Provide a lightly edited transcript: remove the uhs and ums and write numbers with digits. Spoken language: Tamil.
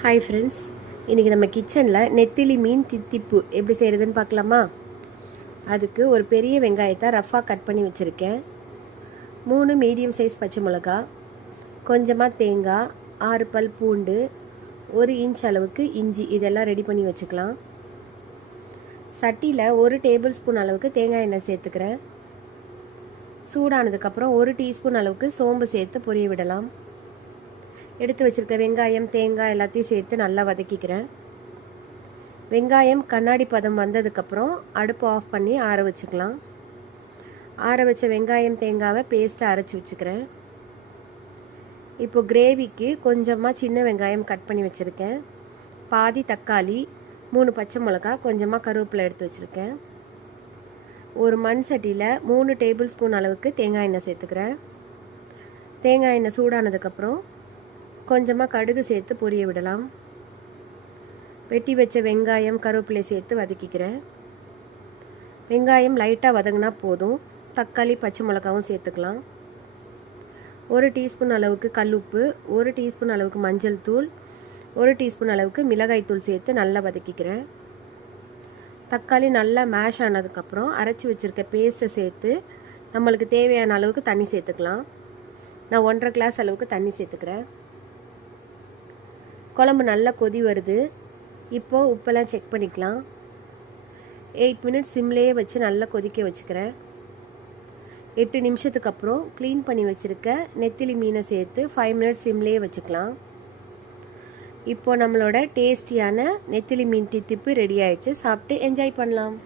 ஹாய் ஃப்ரெண்ட்ஸ், இன்றைக்கி நம்ம கிச்சனில் நெத்திலி மீன் தித்திப்பு எப்படி செய்கிறதுன்னு பார்க்கலாமா? அதுக்கு ஒரு பெரிய வெங்காயத்தை ரஃப்பாக கட் பண்ணி வச்சுருக்கேன். 3 மீடியம் சைஸ் பச்சை மிளகா, கொஞ்சமாக தேங்காய், 6 பல் பூண்டு, 1 இன்ச் அளவுக்கு இஞ்சி, இதெல்லாம் ரெடி பண்ணி வச்சுக்கலாம். சட்டியில் 1 டேபிள் ஸ்பூன் அளவுக்கு தேங்காய் எண்ணெய் சேர்த்துக்கிறேன். சூடானதுக்கப்புறம் 1 டீஸ்பூன் அளவுக்கு சோம்பு சேர்த்து பொரிய விடலாம். எடுத்து வச்சுருக்க வெங்காயம், தேங்காய் எல்லாத்தையும் சேர்த்து நல்லா வதக்கிக்கிறேன். வெங்காயம் கண்ணாடி பதம் வந்ததுக்கப்புறம் அடுப்பு ஆஃப் பண்ணி ஆற வச்சுக்கலாம். ஆற வச்ச வெங்காயம் தேங்காவை பேஸ்ட்டாக அரைச்சி வச்சுக்கிறேன். இப்போது கிரேவிக்கு கொஞ்சமாக சின்ன வெங்காயம் கட் பண்ணி வச்சுருக்கேன். பாதி தக்காளி, 3 பச்சை மிளகா, கொஞ்சமாக கருவேப்பிலை எடுத்து வச்சுருக்கேன். ஒரு மண் சட்டியில் 3 டேபிள் ஸ்பூன் அளவுக்கு தேங்காய் எண்ணெய் சேர்த்துக்கிறேன். தேங்காய் எண்ணெய் சூடானதுக்கப்புறம் கொஞ்சமாக கடுகு சேர்த்து பொரிய விடலாம். வெட்டி வச்ச வெங்காயம், கருவேப்பிலை சேர்த்து வதக்கிக்கிறேன். வெங்காயம் லைட்டாக வதங்கினா போதும். தக்காளி, பச்சை மிளகாவும் சேர்த்துக்கலாம். 1 டீஸ்பூன் அளவுக்கு கல்லுப்பு, 1 டீஸ்பூன் அளவுக்கு மஞ்சள் தூள், 1 டீஸ்பூன் அளவுக்கு மிளகாய் தூள் சேர்த்து நல்லா வதக்கிக்கிறேன். தக்காளி நல்லா மேஷ் ஆனதுக்கப்புறம் அரைச்சி வச்சுருக்க பேஸ்ட்டை சேர்த்து நம்மளுக்கு தேவையான அளவுக்கு தண்ணி சேர்த்துக்கலாம். நான் 1.5 கிளாஸ் அளவுக்கு தண்ணி சேர்த்துக்கிறேன். குழம்பு நல்லா கொதி வருது. இப்போது உப்பெல்லாம் செக் பண்ணிக்கலாம். 8 மினிட்ஸ் சிம்லேயே வச்சு நல்லா கொதிக்க வச்சுக்கிறேன். 8 நிமிஷத்துக்கு அப்புறம் க்ளீன் பண்ணி வச்சுருக்க நெத்திலி மீனை சேர்த்து 5 மினிட்ஸ் சிம்லேயே வச்சுக்கலாம். இப்போது நம்மளோட டேஸ்டியான நெத்திலி மீன் தித்திப்பு ரெடி ஆயிடுச்சு. சாப்பிட்டு என்ஜாய் பண்ணலாம்.